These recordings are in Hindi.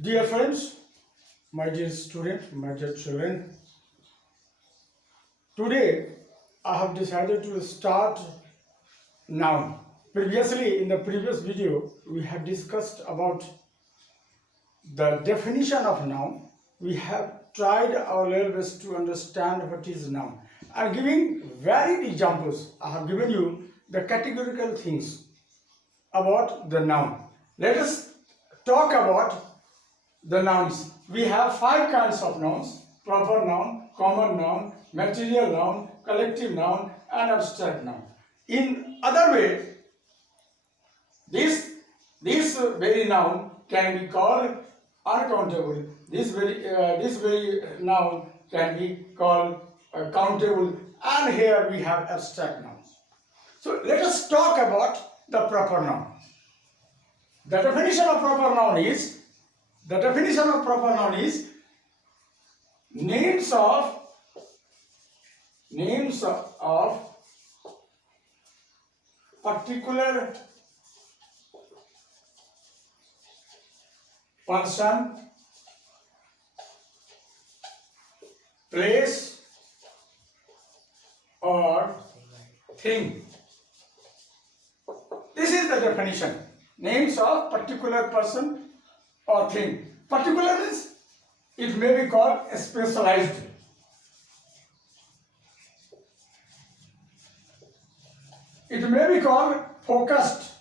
Dear friends, my dear student, my dear children, today I have decided to start noun. Previously, in the previous video, we have discussed about the definition of noun. We have tried our level best to understand what is noun. I am giving varied examples. I have given you the categorical things about the noun. Let us talk about the nouns. We have 5 kinds of nouns: proper noun, common noun, material noun, collective noun, and abstract noun. In other way, this very noun can be called uncountable. This very noun can be called countable, and here we have abstract nouns. So let us talk about the proper noun. The definition of proper noun is names of particular person, place, or thing. This is the definition. Names of particular person or thing. Particular means it may be called specialized. It may be called focused.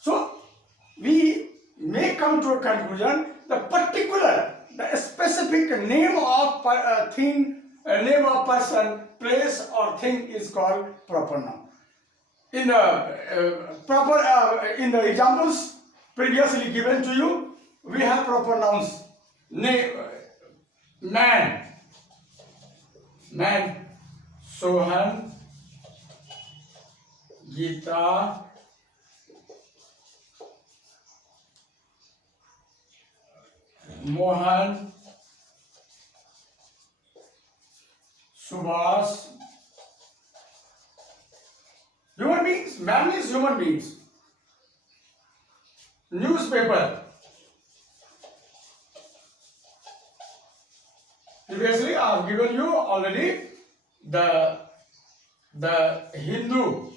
So we may come to a conclusion: the specific name of thing, name of person, place, or thing is called proper noun. In the examples previously given to you, we have proper nouns. Man, Sohan, Gita, Mohan, Subhas. Human beings. Man means human beings. Newspaper. Previously, I have given you already the Hindu.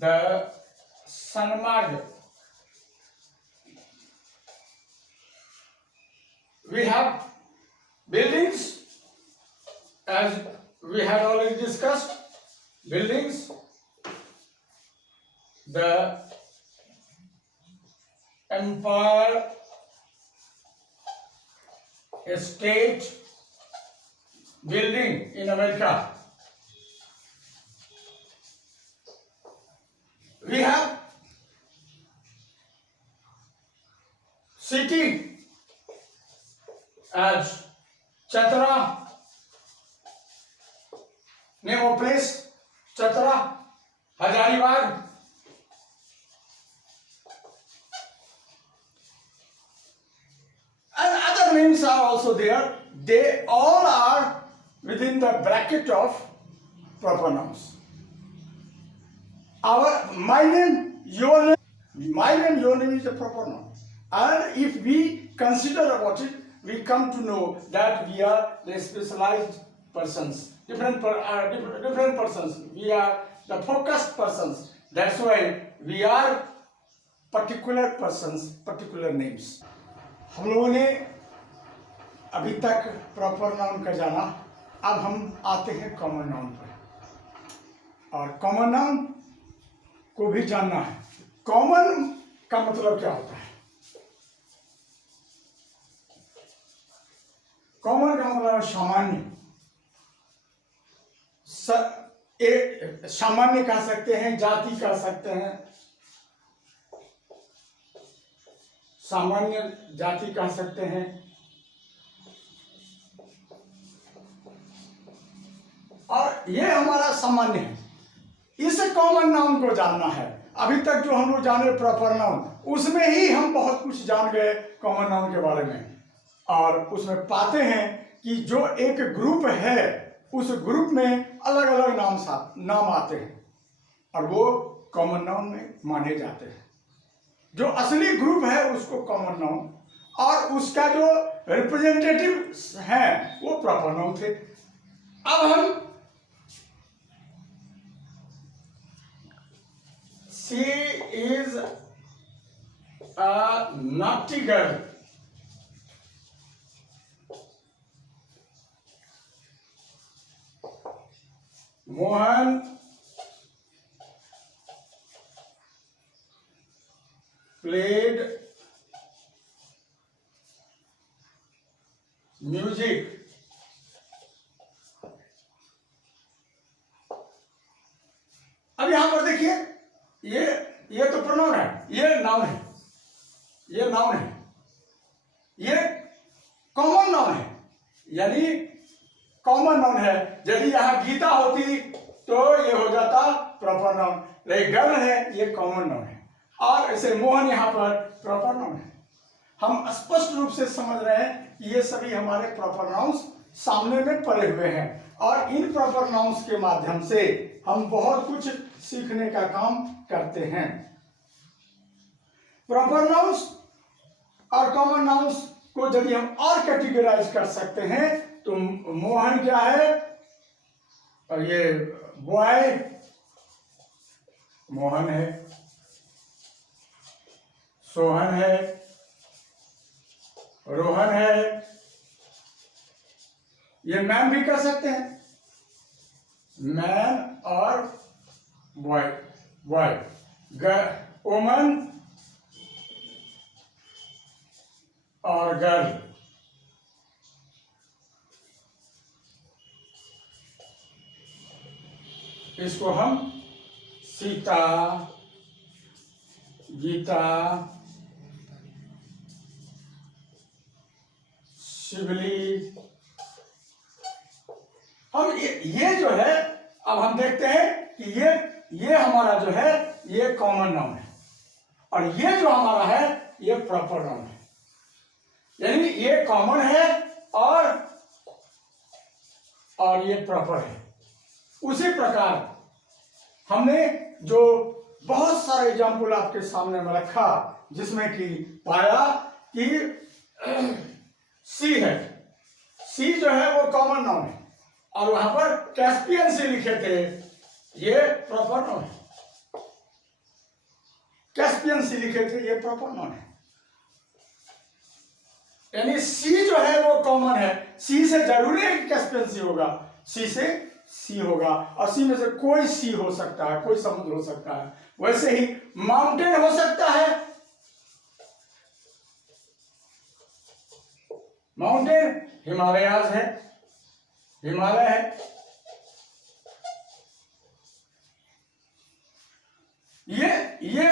The Sanmad. We have buildings, as we had already discussed. Buildings, the Empire State Building in America. We have city as Chatra, name of place, Chatra, Hazaribagh. And other names are also there. They all are within the bracket of proper nouns. My name, your name is a proper noun. And if we consider about it, we come to know that we are the specialized persons, different persons. We are the focused persons. That's why we are particular persons, particular names. हम लोगों ने अभी तक प्रॉपर नाउन का जाना. अब हम आते हैं कॉमन नाउन पर, और कॉमन नाउन को भी जानना है. कॉमन का मतलब क्या होता है? कॉमन का मतलब सामान्य. सामान्य कह सकते हैं, जाति कह सकते हैं, सामान्य जाति कह सकते हैं. और ये हमारा सामान्य है. इस कॉमन नाउन को जानना है. अभी तक जो हम लोग जाने प्रॉपर नाउन, उसमें ही हम बहुत कुछ जान गए कॉमन नाउन के बारे में, और उसमें पाते हैं कि जो एक ग्रुप है उस ग्रुप में अलग अलग नाम आते हैं और वो कॉमन नाउन में माने जाते हैं। जो असली ग्रुप है उसको कॉमन नाउन और उसका जो रिप्रेजेंटेटिव है वो प्रॉपर नाउन थे। अब हम she is a naughty girl, Mohan played music, अब यहां पर देखिए ये तो प्रोनाउन है, ये नाउन है, ये नाउन है, ये कॉमन नाउन है, यानी कॉमन नाउन है। यदि यहां गीता होती तो ये हो जाता प्रॉपर नाउन, लेकिन गर्ल है ये कॉमन नाउन है और ऐसे मोहन यहाँ पर प्रॉपर नाउन है। हम स्पष्ट रूप से समझ रहे हैं कि ये सभी हमारे प्रॉपर नाउन्स सामने में पड़े हुए हैं और इन प्रॉपर नाउन्स के माध्यम से हम बहुत कुछ सीखने का काम करते हैं। प्रॉपर नाउन्स और कॉमन नाउन्स को यदि हम और कैटेगराइज कर सकते हैं तो मोहन क्या है, और ये बॉय मोहन है, सोहन है, रोहन है, ये मैन भी कर सकते हैं, मैन और बॉय, वुमन और गर्ल, इसको हम सीता, गीता, शिवली, हम ये जो है, अब हम देखते हैं कि ये हमारा जो है ये कॉमन नाउन है और ये जो हमारा है ये प्रॉपर नाउन है, यानी ये कॉमन है और ये प्रॉपर है। उसी प्रकार हमने जो बहुत सारे एग्जाम्पल आपके सामने में रखा जिसमें कि पाया कि सी है, सी जो है वो कॉमन नाउन है और वहां पर कैस्पियन सी लिखे थे, ये प्रॉपर नाउन है, कैस्पियन सी लिखे थे, ये प्रॉपर नाउन है, यानी सी जो है वो कॉमन है। सी से जरूरी है कि कैस्पियन सी होगा, सी से सी होगा और सी में से कोई सी हो सकता है, कोई समुद्र हो सकता है, वैसे ही माउंटेन हो सकता है, माउंटेन हिमालयाज है, हिमालय है, ये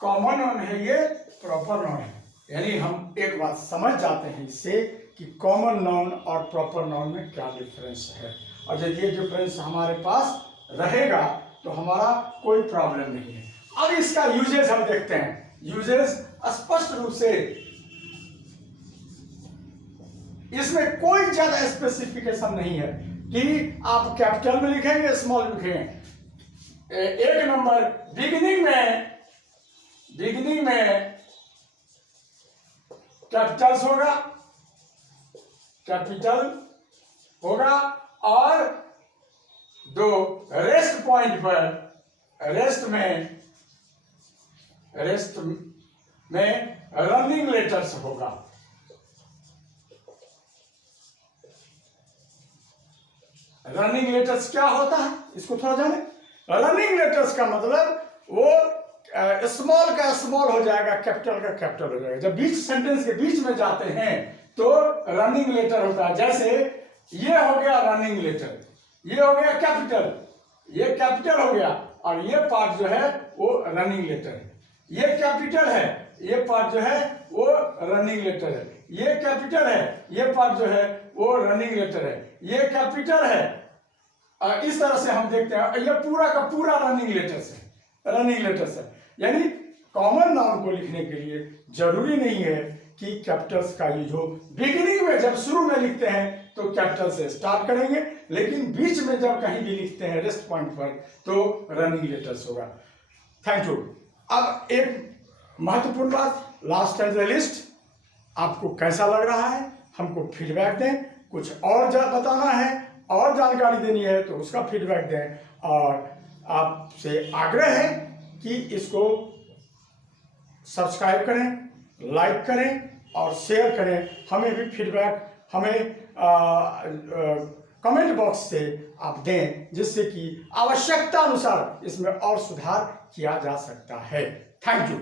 कॉमन नाउन है, ये प्रॉपर नाउन है। यानी हम एक बात समझ जाते हैं इससे कि कॉमन नाउन और प्रॉपर नाउन में क्या डिफरेंस है और जब ये डिफरेंस हमारे पास रहेगा तो हमारा कोई प्रॉब्लम नहीं है। अब इसका यूजेस हम देखते हैं। यूजेस स्पष्ट रूप से इसमें कोई ज्यादा स्पेसिफिकेशन नहीं है कि आप कैपिटल में लिखेंगे स्मॉल लिखेंगे। एक नंबर बिगिनिंग में कैपिटल होगा और दो रेस्ट पॉइंट पर रेस्ट में रनिंग लेटर्स होगा। रनिंग लेटर्स क्या होता है इसको थोड़ा जाने। रनिंग लेटर्स का मतलब वो स्मॉल का स्मॉल हो जाएगा, कैपिटल का कैपिटल हो जाएगा। जब बीच सेंटेंस के बीच में जाते हैं तो रनिंग लेटर होता है। जैसे ये हो गया रनिंग लेटर, ये हो गया कैपिटल, ये कैपिटल हो गया और ये पार्ट जो है वो रनिंग लेटर है। ये कैपिटल है, ये पार्ट जो है वो रनिंग लेटर है। ये कैपिटल है, ये पार्ट जो है वो रनिंग लेटर है। ये कैपिटल है, इस तरह से हम देखते हैं। ये पूरा का पूरा रनिंग लेटर्स है, रनिंग लेटर्स है। यानी कॉमन नाउन को लिखने के लिए जरूरी नहीं है कि कैपिटल्स का यूज हो। बिगिनिंग में जब शुरू में लिखते हैं तो कैपिटल से स्टार्ट करेंगे, लेकिन बीच में जब कहीं भी लिखते हैं रेस्ट पॉइंट पर तो रनिंग लेटर्स होगा। Thank you. अब एक महत्वपूर्ण बात, लास्ट एंड द लिस्ट, आपको कैसा लग रहा है हमको फीडबैक दें। कुछ और बताना है और जानकारी देनी है तो उसका फीडबैक दें, और आपसे आग्रह है कि इसको सब्सक्राइब करें, लाइक करें और शेयर करें। हमें भी फीडबैक हमें कमेंट बॉक्स से आप दें, जिससे कि आवश्यकता अनुसार इसमें और सुधार किया जा सकता है। Thank you.